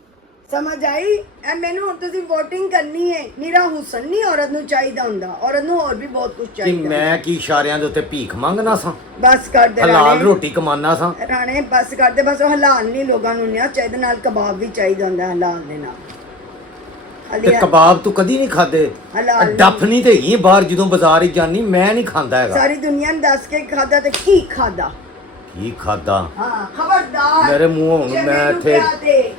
ਸਮਝ ਆਈ? ਇਹ ਮੈਨੂੰ ਹੁਣ ਤੁਸੀਂ VOTING ਕਰਨੀ ਹੈ। ਨੀਰਾ ਹੁਸਨ ਨਹੀਂ ਔਰਤ ਨੂੰ ਚਾਹੀਦਾ ਹੁੰਦਾ, ਔਰਤ ਨੂੰ ਹੋਰ ਵੀ ਬਹੁਤ ਕੁਝ ਕਿ ਚਾਹੀਦਾ। ਮੈਂ ਕੀ ਇਸ਼ਾਰਿਆਂ ਦੇ ਉੱਤੇ ਭੀਖ ਮੰਗਣਾ ਸਾਂ? ਬਸ ਕਰ ਦੇ ਹਲਾਲ ਰਾਣੇ, ਰੋਟੀ ਕਮਾਨਾ ਸਾਂ ਰਾਣੇ ਬਸ ਕਰ ਦੇ। ਬਸ ਉਹ ਹਲਾਲ ਨਹੀਂ, ਲੋਕਾਂ ਨੂੰ ਨਿਆ ਚਾਹੀਦਾ, ਨਾਲ ਕਬਾਬ ਵੀ ਚਾਹੀਦਾ ਹੁੰਦਾ ਹਲਾਲ ਦੇ ਨਾਲ। ਤੇ ਕਬਾਬ ਤੂੰ ਕਦੀ ਨਹੀਂ ਖਾਦੇ? ਡੱਫ ਨਹੀਂ ਤੇ ਹੈਗੀ ਬਾਹਰ, ਜਦੋਂ ਬਾਜ਼ਾਰ ਹੀ ਜਾਨੀ ਮੈਂ ਨਹੀਂ ਖਾਂਦਾ ਹੈਗਾ। ਸਾਰੀ ਦੁਨੀਆ ਨੂੰ ਦੱਸ ਕੇ ਖਾਦਾ ਤੇ ਕੀ ਖਾਦਾ? ਹਾਂ ਖਬਰਦਾਰ ਮੇਰੇ ਮੂੰਹੋਂ ਹੁਣ ਮੈਂ ਇੱਥੇ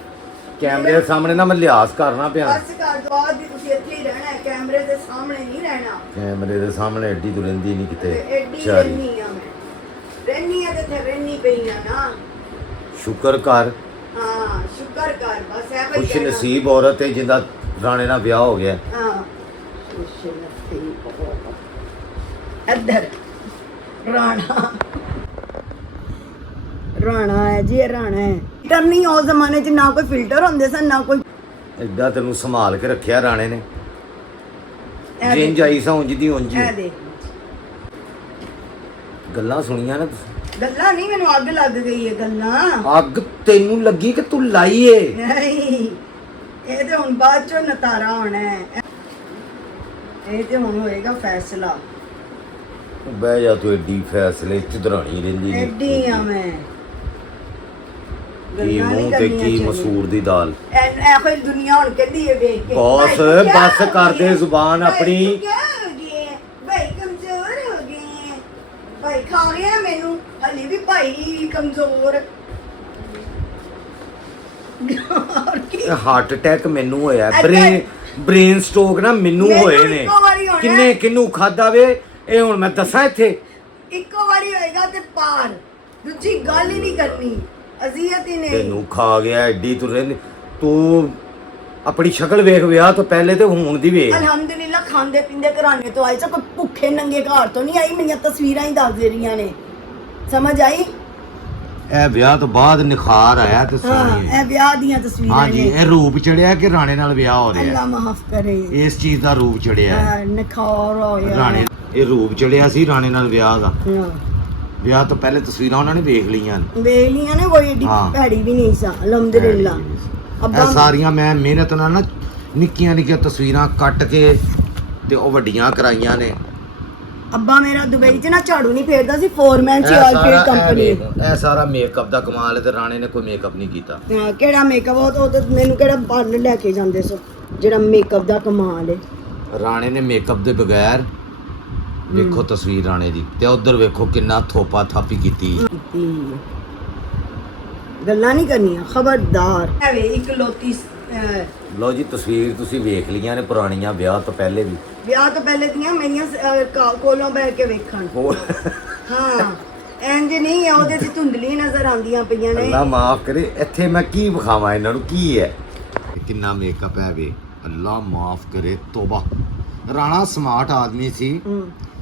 ਕੈਮਰੇ ਦੇ ਸਾਹਮਣੇ ਨਾ ਮੈਂ ਲਿਹਾਜ਼ ਕਰਨਾ ਪਿਆ। ਬਸ ਕਰ ਦੋ, ਅੱਜ ਵੀ ਤੁਸੀਂ ਇੱਥੇ ਹੀ ਰਹਿਣਾ ਹੈ, ਕੈਮਰੇ ਦੇ ਸਾਹਮਣੇ ਨਹੀਂ ਰਹਿਣਾ। ਕੈਮਰੇ ਦੇ ਸਾਹਮਣੇ ਐਡੀ ਤੂੰ ਰਹਿੰਦੀ ਨਹੀਂ ਕਿਤੇ। ਐਡੀ ਰਹਿਨੀ ਆ ਮੈਂ, ਰਹਿਨੀ ਆ ਤੇ ਇੱਥੇ ਰਹਿਨੀ ਪਈ ਆ ਨਾ। ਸ਼ੁਕਰ ਕਰ। ਹਾਂ ਸ਼ੁਕਰ ਕਰ, ਬਸ ਇਹ ਕੋਈ ਖੁਸ਼ ਨਸੀਬ ਔਰਤ ਹੈ ਜਿੰਦਾ ਰਾਣੇ ਨਾਲ ਵਿਆਹ ਹੋ ਗਿਆ। ਹਾਂ ਖੁਸ਼ ਨਸੀਬ ਇੱਧਰ ਰਾਣਾ ਹੈ ਜੀ, ਇਹ ਰਾਣਾ ਹੈ। ਫਿਲਟਰ ਨਹੀਂ ਉਸ ਜ਼ਮਾਨੇ 'ਚ, ਨਾ ਕੋਈ ਫਿਲਟਰ ਹੁੰਦੇ ਸਨ, ਨਾ ਕੋਈ। ਐਡਾ ਤੈਨੂੰ ਸੰਭਾਲ ਕੇ ਰੱਖਿਆ ਰਾਣੇ ਨੇ। ਜਿੰਜ ਆਈ ਸਾਂ ਉਂਝ ਦੀ ਉਂਝ। ਇਹ ਦੇਖ ਗੱਲਾਂ ਸੁਣੀਆਂ ਨਾ ਤੁਸੀਂ? ਗੱਲਾਂ ਨਹੀਂ, ਮੈਨੂੰ ਅੱਗ ਲੱਗ ਗਈ ਹੈ ਗੱਲਾਂ। ਅੱਗ ਤੈਨੂੰ ਲੱਗੀ ਕਿ ਤੂੰ ਲਾਈ ਏ? ਨਹੀਂ, ਇਹ ਤੇ ਹੁਣ ਬਾਅਦ ਚੋਂ ਨਤਾਰਾ ਹੋਣਾ ਹੈ। ਇਹ ਤੇ ਹੁਣ ਹੋਏਗਾ ਫੈਸਲਾ। ਬਹਿ ਜਾ ਤੂੰ, ਐਡੀ ਫੈਸਲੇ ਚ ਦਰਾਣੀ ਰਹਿੰਦੀ ਨੀ। ਐਡੀ ਆ ਮੈਂ। ਕੀ ਮੂੰਹ ਤੇ ਕੀ ਮਸੂਰ ਦੀ ਦਾਲ। ਇਹੋ ਹੀ ਦੁਨੀਆ ਹੁਣ ਕਹਿੰਦੀ ਹੈ ਵੇਖ ਕੇ। ਬੌਸ ਬਸ ਕਰ ਦੇ ਜ਼ੁਬਾਨ ਆਪਣੀ। ਭਾਈ ਕਮਜ਼ੋਰ ਹੋ ਗਏ, ਭਾਈ ਖਾ ਗਿਆ ਮੈਨੂੰ, ਹਲੀ ਵੀ ਭਾਈ ਕਮਜ਼ੋਰ। ਹਾਰਟ ਅਟੈਕ ਮੈਨੂੰ ਹੋਇਆ, ਬ੍ਰੇਨ ਸਟ੍ਰੋਕ ਨਾ ਮੈਨੂੰ ਹੋਏ ਨੇ। ਕਿੰਨੇ ਕਿੰਨੂੰ ਖਾਦਾ ਵੇ ਇਹ ਹੁਣ ਮੈਂ ਦੱਸਾਂ ਇੱਥੇ? ਇੱਕੋ ਵਾਰੀ ਹੋਏਗਾ ਤੇ ਪਾਰ, ਦੂਜੀ ਗੱਲ ਹੀ ਨਹੀਂ ਕਰਨੀ। ਅਜ਼ੀਅਤ ਹੀ ਨਹੀਂ। ਤੈਨੂੰ ਖਾ ਗਿਆ ਐਡੀ ਤੂੰ ਰਹਿੰਦੀ। ਤੂੰ ਆਪਣੀ ਸ਼ਕਲ ਵੇਖ, ਵਿਆਹ ਤੋਂ ਪਹਿਲੇ ਤੇ ਹੁਣ ਦੀ ਵੇਖ। ਅਲਹਮਦੁਲਿਲਾ ਖਾਂਦੇ ਪੀਂਦੇ ਘਰਾਣੇ ਤੋਂ ਆਈ, ਕੋਈ ਭੁੱਖੇ ਨੰਗੇ ਘਰ ਤੋਂ ਨਹੀਂ ਆਈ। ਮੇਰੀਆਂ ਤਸਵੀਰਾਂ ਹੀ ਦੱਸ ਦੇ ਰਹੀਆਂ ਨੇ, ਸਮਝ ਆਈ? ਇਹ ਵਿਆਹ ਤੋਂ ਬਾਅਦ ਨਿਖਾਰ ਆਇਆ ਤੇ ਹਾਂ ਸੋਹਣੀ ਇਹ ਵਿਆਹ ਦੀਆਂ ਤਸਵੀਰਾਂ ਹਾਂਜੀ ਨੇ ਇਹ ਰੂਪ ਚੜਿਆ ਕਿ ਰਾਣੇ ਨਾਲ ਵਿਆਹ ਹੋ ਰਿਹਾ ਅੱਲਾ ਮਾਫ ਕਰੇ ਇਸ ਚੀਜ਼ ਦਾ ਰੂਪ ਚੜਿਆ ਨਖਾਰ ਹੋਇਆ ਰਾਣੇ ਇਹ ਰੂਪ ਚੜਿਆ ਸੀ ਰਾਣੇ ਨਾਲ ਵਿਆਹ ਦਾ ਹਾਂ ਵਿਆਹ ਤੋਂ ਪਹਿਲੇ ਤਸਵੀਰਾਂ ਉਹਨਾਂ ਨੇ ਵੇਖ ਲਈਆਂ ਨੇ। ਵੇਲੀਆਂ ਨੇ ਕੋਈ ਏਡੀ ਹਾਂ। ਭੈੜੀ ਵੀ ਨਹੀਂ ਸਾ ਅਲਹਮਦੁਲਿਲਾ ਇਹ ਸਾਰੀਆਂ ਮੈਂ ਮਿਹਨਤ ਨਾਲ ਨਾ ਨਿੱਕੀਆਂ ਨਿੱਕੀਆਂ ਤਸਵੀਰਾਂ ਕੱਟ ਕੇ ਤੇ ਉਹ ਵੱਡੀਆਂ ਕਰਾਈਆਂ ਨੇ। ਅੱਬਾ ਮੇਰਾ ਦੁਬਈ 'ਚ ਨਾ ਝਾੜੂ ਨਹੀਂ ਫੇਰਦਾ ਸੀ ਫੋਰਮੈਨ ਚ ਆਲਫੀਲਡ ਕੰਪਨੀ ਇਹ ਸਾਰਾ ਮੇਕਅਪ ਦਾ ਕਮਾਲ ਹੈ ਤੇ ਰਾਣੇ ਨੇ ਕੋਈ ਮੇਕਅਪ ਨਹੀਂ ਕੀਤਾ। ਕਿਹੜਾ ਮੇਕਅਪ ਉਹ ਤਾਂ ਮੈਨੂੰ ਕਿਹੜਾ ਬਾਲ ਲੈ ਕੇ ਜਾਂਦੇ ਸੋ ਜਿਹੜਾ ਮੇਕਅਪ ਦਾ ਕਮਾਲ ਹੈ। ਰਾਣੇ ਨੇ ਮੇਕਅਪ ਦੇ ਬਗੈਰ ਵੇਖੋ ਤਸਵੀਰ ਰਾਣੇ ਦੀ ਤੇ ਉਧਰ ਵੇਖੋ ਕਿੰਨਾ ਥੋਪਾ ਥਾਪੀ ਕੀਤੀ। ਗੱਲਾਂ ਨਹੀਂ ਕਰਨੀਆਂ ਖਬਰਦਾਰ ਐਵੇਂ ਇੱਕ ਲੋਤੀ ਲਓ ਜੀ ਤਸਵੀਰ ਤੁਸੀਂ ਵੇਖ ਲਈਆਂ ਨੇ ਪੁਰਾਣੀਆਂ ਵਿਆਹ ਤੋਂ ਪਹਿਲੇ ਵੀ। ਵਿਆਹ ਤੋਂ ਪਹਿਲੇ ਦੀਆਂ ਮੇਰੀਆਂ ਕੋਲੋਂ ਬਹਿ ਕੇ ਵੇਖਣ ਹੋਰ ਹਾਂ ਇੰਜ ਨਹੀਂ ਆ ਉਹਦੇ 'ਚ ਧੁੰਦਲੀ ਨਜ਼ਰ ਆਉਂਦੀਆਂ ਪਈਆਂ ਨੇ। ਅੱਲਾ ਮਾਫ ਕਰੇ ਇੱਥੇ ਮੈਂ ਕੀ ਵਿਖਾਵਾਂ ਇਹਨਾਂ ਨੂੰ ਕੀ ਹੈ ਕਿੰਨਾ ਮੇਕਅਪ ਹੈ ਵੇ। ਅੱਲਾ ਮਾਫ ਕਰੇ ਤੋਬਾ। ਰਾਣਾ ਸਮਾਰਟ ਆਦਮੀ ਸੀ।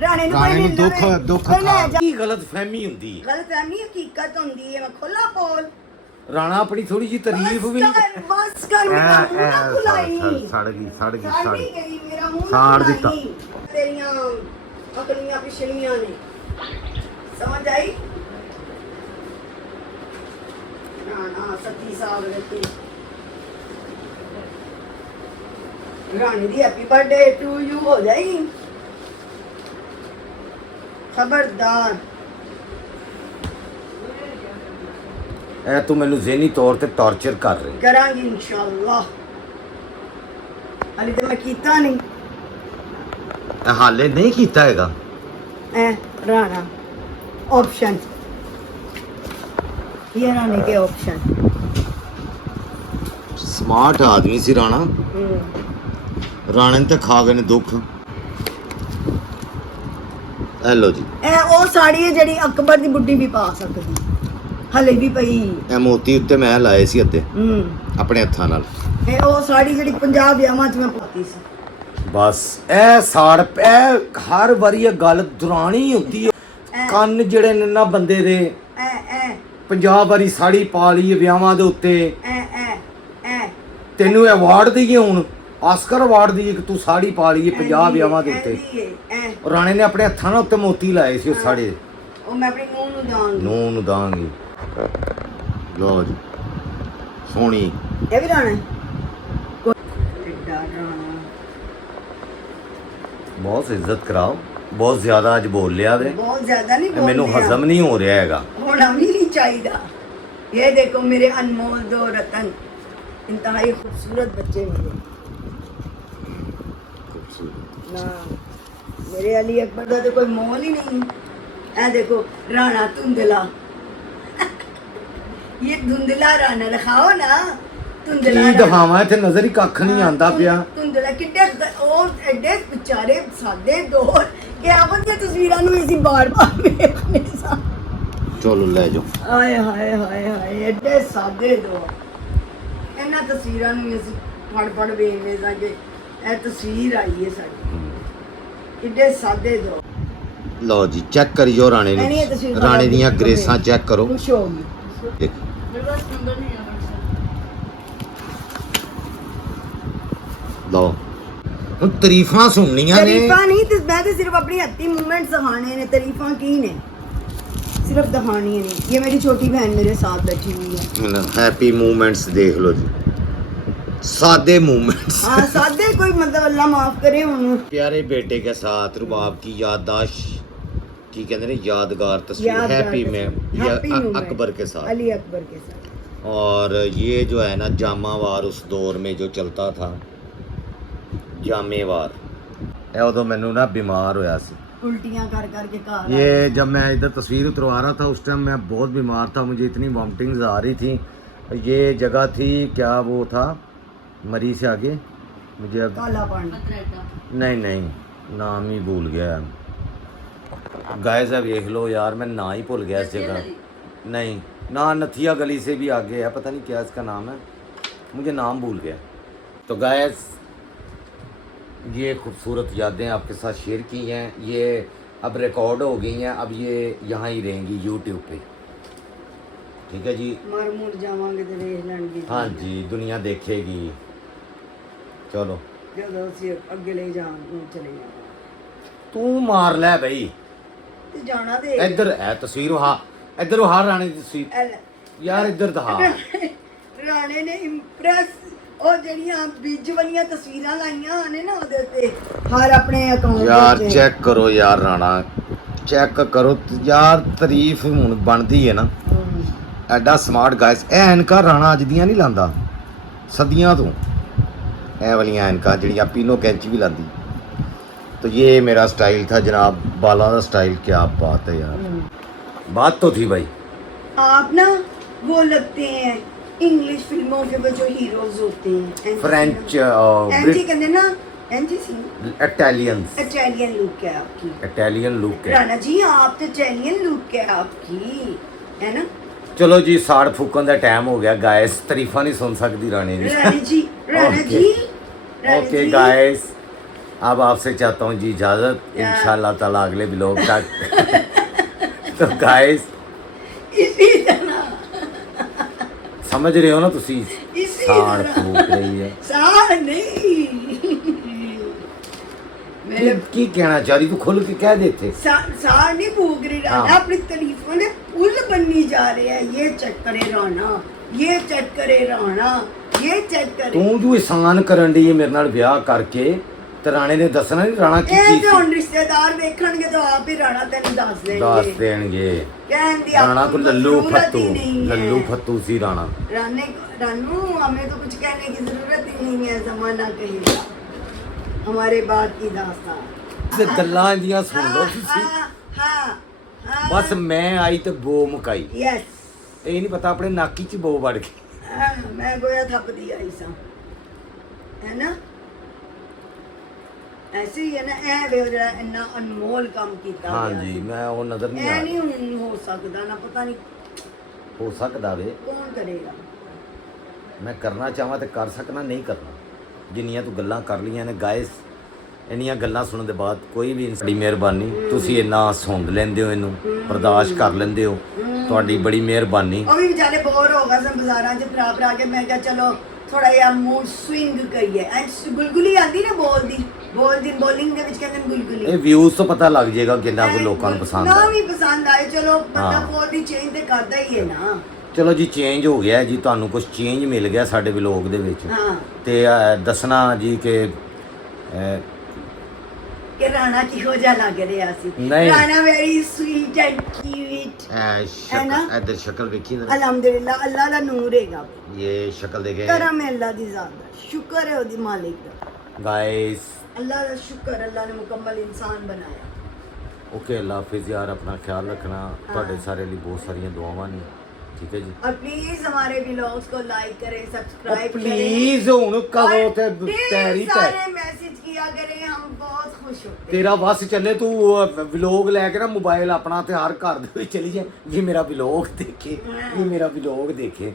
ਰਾਣੇ ਨੂੰ ਰਾਣੇ ਨੂੰ ਕੋਈ ਦੁੱਖ ਕੀ ਗਲਤ ਫਹਿਮੀ ਹੁੰਦੀ ਹੈ। ਗਲਤਫਹਿਮੀ ਹਕੀਕਤ ਹੁੰਦੀ ਹੈ। ਮੈਂ ਖੁੱਲਾ ਬੋਲ ਰਾਣਾ ਆਪਣੀ ਥੋੜੀ ਜੀ ਤਾਰੀਫ ਵੀ ਬਸ ਕਰ ਮੇਰਾ ਮੂੰਹ ਨਾ ਖੁਲਾਈ ਸੜ ਗਈ ਸਾੜ ਗਈ ਮੇਰਾ ਮੂੰਹ ਸਾੜ ਨਾ ਦਿੱਤਾ। ਖੁਲਾਈ। ਤੇਰੀਆਂ ਅਕਲੀਆਂ ਪਿਛਲੀਆਂ ਨੇ ਸਮਝ ਆਈ ਰਾਣਾ ਸੱਤੀ ਸਾਲ ਦੇ ਰਾਣੀ ਦੀ ਹੈਪੀ ਬਰਥਡੇ ਟੂ ਯੂ ਹੋ ਜਾਏਗੀ ਖਬਰਦਾਰ। ਇਹ ਤੂੰ ਮੈਨੂੰ ਜ਼ਿਹਨੀ ਤੌਰ ਤੇ ਟਾਰਚਰ ਕਰ ਰਹੀ ਕਰਾਂਗੀ ਇਨਸ਼ਾਅੱਲਾ। ਹਾਲੇ ਤੇ ਮੈਂ ਕੀਤਾ ਨਹੀਂ ਹੈ। ਹਾਲੇ ਨਹੀਂ ਕੀਤਾ ਹੈਗਾ। ਐ ਰਾਣਾ ऑप्शन ये रानी के ऑप्शन ਸਮਾਰਟ ਆਦਮੀ ਸੀ ਰਾਣਾ। ਰਾਣੇ ਨੇ ਤਾਂ ਖਾ ਗਏ ਨੇ ਦੁੱਖ। ਹੈਲੋ ਜੀ ਐ ਉਹ ਸਾੜੀ ਹੈ ਜਿਹੜੀ ਅਕਬਰ ਦੀ ਬੁੱਢੀ ਵੀ ਪਾ ਸਕਦੀ ਹਲੇ ਵੀ ਪਈ। ਇਹ ਮੋਤੀ ਉੱਤੇ ਮੈਂ ਲਾਏ ਸੀ ਅੱਧੇ ਆਪਣੇ ਹੱਥਾਂ ਨਾਲ। ਇਹ ਉਹ ਸਾੜੀ ਜਿਹੜੀ ਪੰਜਾਬ ਵਿਆਹਾਂ 'ਚ ਮੈਂ ਪਾਤੀ ਸੀ। ਬਸ ਇਹ ਸਾੜ ਇਹ ਹਰ ਵਾਰੀ ਇਹ ਗੱਲ ਦੁਰਾਣੀ ਹੁੰਦੀ ਹੈ। ਕੰਨ ਜਿਹੜੇ ਨੇ ਨਾ ਬੰਦੇ ਦੇ ਐ ਐ 50 ਵਾਰੀ ਸਾੜੀ ਪਾ ਲਈ ਵਿਆਹਾਂ ਦੇ ਉੱਤੇ। ਐ ਐ ਐ ਤੈਨੂੰ ਅਵਾਰਡ ਦਈਏ ਹੁਣ ਆਸਕਰ ਅਵਾਰਡ ਦਈਏ ਕਿ ਤੂੰ ਸਾੜੀ ਪਾ ਲਈ 50 ਵਿਆਹਾਂ ਦੇ ਉੱਤੇ। ਐ ਰਾਣੇ ਨੇ ਆਪਣੇ ਹੱਥਾਂ ਨਾਲ ਉੱਤੇ ਮੋਤੀ ਲਾਏ ਸੀ ਉਹ ਸਾੜੇ। ਉਹ ਮੈਂ ਆਪਣੀ ਨੂੰਹ ਨੂੰ ਦਾਂਗੀ। ਨੂੰਹ ਨੂੰ ਦਾਂਗੀ। ਲਓ ਜੀ ਸੋਹਣੀ। ਇਹ ਵੀ ਰਾਣਾ ਕਿੱਡਾ ਰਾਣਾ। ਬਹੁਤ ਇੱਜ਼ਤ ਕਰਾਓ। ਬਹੁਤ ਜ਼ਿਆਦਾ ਅੱਜ ਬੋਲ ਲਿਆ ਵੇ। ਬਹੁਤ ਜ਼ਿਆਦਾ ਨਹੀਂ ਬੋਲਦੇ ਮੈਨੂੰ ਹਜ਼ਮ ਨਹੀਂ ਹੋ ਰਿਹਾ ਹੈਗਾ। होना भी नहीं चाहिए। ये देखो मेरे अनमोल दो रतन इंतहाई खूबसूरत बच्चे मेरे ना। मेरे अली अकबर का तो कोई मोल ही नहीं। ऐ देखो राणा धुंधला ये धुंधला राणा दिखाओ ना। धुंधला ਕੀ ਦਿਖਾਵਾਂ ਇੱਥੇ ਨਜ਼ਰ ਹੀ ਕੱਖ ਨਹੀਂ ਆਂਦਾ ਪਿਆ। ਧੁੰਦਲਾ ਕਿੱਡੇ ਉਹ ਐਡੇ ਵਿਚਾਰੇ ਸਾਦੇ ਦੋ ਕਿ ਆਪਨ ਦੀਆਂ ਤਸਵੀਰਾਂ ਨੂੰ ਅਸੀਂ ਬਾਰ-ਬਾਰ ਵੇਖਨੇ ਸਾਂ। ਚਲੋ ਲੈ ਜਾਓ। ਆਏ ਹਾਏ ਹਾਏ ਹਾਏ ਐਡੇ ਸਾਦੇ ਦੋ। ਇਹਨਾਂ ਤਸਵੀਰਾਂ ਨੂੰ ਅਸੀਂ ਫੜ ਵੇਖਦੇ ਸਾਂ ਕਿ ਇਹ ਤਸਵੀਰ ਆਈ ਹੈ ਸਾਡੀ। ਐਡੇ ਸਾਦੇ ਦੋ। ਲਓ ਜੀ ਚੈੱਕ ਕਰਿਓ ਰਾਣੇ ਇਹਨੀਆਂ ਤਸਵੀਰਾਂ ਨੂੰ। ਰਾਣੇ ਦੀਆਂ ਗ੍ਰੇਸਾਂ ਚੈੱਕ ਕਰੋ। ਖੁਸ਼ ਹੋ ਗਈ। ਦੇਖੋ ਲਓ ਹੁਣ ਤਾਰੀਫਾਂ ਸੁਣਨੀਆਂ ਨੇ। ਤਾਰੀਫਾਂ ਨਹੀਂ ਤੇ ਮੈਂ ਤੇ ਸਿਰਫ ਆਪਣੀ ਹੱਥੀ मूवमेंट ਦਿਖਾਣੇ ਨੇ। ਤਾਰੀਫਾਂ ਕੀ ਨੇ सिर्फ दिखानी है नहीं। ये मेरी छोटी बहन मेरे साथ बैठी हुई है। हैप्पी मूवमेंट्स देख लो जी। सादे मूवमेंट्स। हाँ सादे कोई मतलब अल्लाह माफ करे उन्हें। प्यारे बेटे के साथ रुबाब की याददाश्त की कहते हैं यादगार तस्वीर हैप्पी में अकबर के साथ अली अकबर के साथ। और ये जो है ना जामावार उस दौर में जो चलता था जामेवार उदो मैनू ना बीमार होया सी। उल्टियां कर के घर ये जब मैं इधर तस्वीर उतरवा रहा था उस टाइम मैं बहुत बीमार था। मुझे इतनी वॉमिटिंग्स आ रही थी। ये जगह थी क्या वो था मरी से आगे मुझे अब काला पानी नहीं नाम ही भूल गया। गाइस अब देख लो यार मैं ना ही भूल गया इस जगह। नहीं ना नथिया गली से भी आगे है पता नहीं क्या इसका नाम है मुझे नाम भूल गया। तो गाइस ये खूबसूरत यादें आपके साथ शेयर की हैं। ये अब रिकॉर्ड हो गई हैं। अब ये यहाँ ही रहेंगी यूट्यूब पे। ਠੀਕ ਹੈ ਜੀ। ਮਰ ਮੁਰ ਜਾਵਾਂਗੇ ਤੇ ਵੇਖ ਲੈਣਗੇ ਹਾਂਜੀ ਦੁਨੀਆ ਦੇਖੇਗੀ। ਚਲੋ ਜਦੋਂ ਅਸੀਂ ਅੱਗੇ ਲੈ ਜਾਵਾਂਗੇ ਚਲੇ ਜਾਵਾਂਗੇ ਤੂੰ ਮਾਰ ਲੈ ਬਈ ਤੇ ਜਾਣਾ ਤੇ ਇੱਧਰ ਹੈ ਤਸਵੀਰ ਹਾ ਇੱਧਰ ਹਾ ਰਾਣੇ ਦੀ ਤਸਵੀਰ ਐ ਲੈ। ਯਾਰ ਇੱਧਰ ਦਿਖਾ ਰਾਣੇ ਨੇ ਇੰਪ੍ਰੈਸ ਉਹ ਜਿਹੜੀਆਂ ਬੀਜ ਵਾਲੀਆਂ ਤਸਵੀਰਾਂ ਲਾਈਆਂ ਨੇ ਨਾ ਉਹਦੇ ਉੱਤੇ ਹਰ ਆਪਣੇ ਅਕਾਊਂਟ ਯਾਰ ਚੈੱਕ ਕਰੋ ਯਾਰ ਰਾਣਾ ਚੈੱਕ ਕਰੋ ਯਾਰ ਤਾਰੀਫ ਹੁਣ ਬਣਦੀ ਹੈ ਨਾ ਐਡਾ ਸਮਾਰਟ ਗਾਇਸ। ਇਹ ਐਨਕਾਂ ਰਾਣਾ ਅੱਜ ਦੀਆਂ ਨਹੀਂ ਲਾਂਦਾ ਸਦੀਆਂ ਤੋਂ ਇਹ ਵਾਲੀਆਂ ਐਨਕਾਂ ਜਿਹੜੀਆਂ ਪੀਨੋ ਕੈਂਚੀ ਵੀ ਲਾਂਦੀ। तो ये मेरा स्टाइल था जनाब बाला का स्टाइल। क्या बात है यार बात तो थी भाई। आप ना वो लगते हैं इंग्लिश फिल्मों के वो जो हीरोज होते हैं फ्रेंच एंटी कहते हैं ना एंटी सी इटालियंस इटालियन लुक है आपकी। इटालियन लुक है राणा जी आप तो इटालियन लुक है आपकी है ना। चलो जी साड़ फूकन का टाइम हो गया गाइस। तारीफा नहीं सुन सकती रानी जी। राणा जी ओके गाइस अब आपसे चाहता हूँ जी इजाजत इंशाल्लाह ताला अगले ब्लॉग तक। तो गाइस इसी तरह समझ रहे हो ना तुसी इसी साड़ तरह फूक रही है। साड़ नहीं मेरे की कहना चाह रही तू खुल के कह देते। साड़ नहीं फूक रही राणा हाँ। अपनी तारीफों ने पुल बननी जा रहे हैं। ये चेक करे राणा ये चेक करे राणा ये चेक करे। तू जो एहसान करन दी है मेरे नाल ब्याह करके ਤੇ ਰਾਣੇ ਨੇ ਦੱਸਣਾ ਨਹੀਂ ਰਾਣਾ ਕੀ ਇਹ ਚੀਜ਼ ਤੇ ਹੁਣ ਰਿਸ਼ਤੇਦਾਰ ਵੇਖਣਗੇ ਤਾਂ ਆਪ ਹੀ ਰਾਣਾ ਤੈਨੂੰ ਦੱਸ ਦੱਸ ਦੇਣਗੇ ਦੇਣਗੇ। ਕਹਿਣ ਦੀ ਰਾਣਾ आपको को लल्लू जरूरत फत्तू ही नहीं है। लल्लू फत्तू सी राणा। रानू हमें तो कुछ कहने की जरूरत ही नहीं है जमाना कहेगा हमारे बात की दास्तान। ਤੇ ਗੱਲਾਂ ਦੀਆਂ ਸੁਣ ਲਓ ਤੁਸੀਂ। हाँ ਬਸ ਮੈਂ ਆਈ ਤੇ ਬੋ ਮੁਕਾਈ। यस ਇਹ ਨਹੀਂ ਪਤਾ ਆਪਣੇ ਨਾਕੀ 'ਚ ਬੋ ਵੜ ਗਈ। मैं गोया थप दी आई सा है ना ऐसे ही है ना ए वे जरा इन्ना अनमोल काम कीता ਹਾਂ होया ਜੀ सी। ਮੈਂ ਉਹ ਨਜ਼ਰ ਨਹੀਂ ए ਆ नहीं हुन हो सकदा ना पता नहीं ਹੋ ਸਕਦਾ ਵੇ कौन करेगा। ਮੈਂ ਕਰਨਾ ਚਾਹਾਂ ਤੇ ਕਰ ਸਕਣਾ ਨਹੀਂ ਕਰਨਾ। ਜਿੰਨੀਆਂ ਤੂੰ ਗੱਲਾਂ ਕਰ ਲੀਆਂ ਨੇ ਗਾਇਸ ਇੰਨੀਆਂ ਗੱਲਾਂ ਸੁਣਨ ਦੇ ਬਾਅਦ ਕੋਈ ਵੀ ਸਾਡੀ ਮਿਹਰਬਾਨੀ ਤੁਸੀਂ ਇੰਨਾ ਸੁਣ ਲੈਂਦੇ ਹੋ ਇਹਨੂੰ ਬਰਦਾਸ਼ਤ ਕਰ ਲੈਂਦੇ ਹੋ ਤੁਹਾਡੀ ਬੜੀ ਮਿਹਰਬਾਨੀ। ਉਹ ਵੀ ਵਿਚਾਰੇ ਬੋਰ ਹੋ ਗਏ ਸਨ ਬਾਜ਼ਾਰਾਂ 'ਚ ਭਰਾ ਕੇ ਮੈਂ ਕਿਹਾ ਚਲੋ ਥੋੜਾ ਜਿਹਾ ਮੂਡ ਸਵਿੰਗ ਕਰੀਏ ਐਂ ਗੁਲਗੁਲੀ ਆਂਦੀ ਨਾ ਬੋਲਦੀ ਬੋਲਿੰਗ ਦੇ ਵਿੱਚ ਕਹਿੰਦੇ ਨੇ ਗੁਲਗੁਲੀ। ਇਹ ਵਿਊਜ਼ ਤੋਂ ਪਤਾ ਲੱਗ ਜਾਏਗਾ ਕਿੰਨਾ ਕੁ ਲੋਕਾਂ ਨੂੰ ਪਸੰਦ ਨਾ ਆ। ਵੀ ਪਸੰਦ ਆਏ ਚਲੋ ਬੰਦਾ ਹਾਂ। ਬੋਲ ਦੀ ਚੇਂਜ ਤੇ ਕਰਦਾ ਹੀ ਹੈ ਨਾ। ਚਲੋ ਜੀ ਚੇਂਜ ਹੋ ਗਿਆ ਜੀ ਤੁਹਾਨੂੰ ਕੁਝ ਚੇਂਜ ਮਿਲ ਗਿਆ ਸਾਡੇ ਵਲੋਗ ਦੇ ਵਿੱਚ ਹਾਂ ਤੇ ਦੱਸਣਾ ਜੀ ਕਿ ਰਾਣਾ ਕਿਹੋ ਜਿਹਾ ਲੱਗ ਰਿਹਾ ਸੀ। ਨਹੀਂ। Rana very sweet and cute ਹੈ ਨਾ। ਇਧਰ ਸ਼ਕਲ ਵੇਖੀ ਜਰਾ। ਅਲਹਮਦੁਲਿਲਾ ਅੱਲਾ ਦਾ ਨੂਰ ਹੈਗਾ ਇਹ ਸ਼ਕਲ ਦੇखे ਕਰਮ ਹੈ ਅੱਲਾ ਦੀ ਜ਼ਾਤ ਦਾ ਸ਼ੁਕਰ ਹੈ ਉਹਦੀ ਮਾਲਿਕ ਦਾ। गाइस ਅੱਲਾ ਦਾ ਸ਼ੁਕਰ ਅੱਲਾ ਨੇ ਮੁਕੰਮਲ ਇਨਸਾਨ ਬਣਾਇਆ। ओके अल्लाह हाफिज़ यार अपना ख्याल रखना ਤੁਹਾਡੇ ਸਾਰੇ ਲਈ ਬਹੁਤ ਸਾਰੀਆਂ ਦੁਆਵਾਂ ਨੇ ਠੀਕ ਹੈ ਜੀ। और प्लीज हमारे व्लॉग्स को लाइक करें सब्सक्राइब करें प्लीज ਹੁਣ ਕਦੋਂ ਤੇ और ढेर ਤੈਰੀ ਪੈ सारे मैसेज किया करें हम बहुत खुश होते हैं। ਤੇਰਾ ਬਸ ਚੱਲੇ ਤੂੰ ਵਲੋਗ ਲੈ ਕੇ ਨਾ ਮੋਬਾਈਲ ਆਪਣਾ ਤੇ ਹਰ ਘਰ ਦੇ ਵਿੱਚ ਚਲੀ ਜਾ ਵੀ ਮੇਰਾ ਵਲੋਗ ਦੇਖੇ ਵੀ ਮੇਰਾ ਵਲੋਗ ਦੇਖੇ।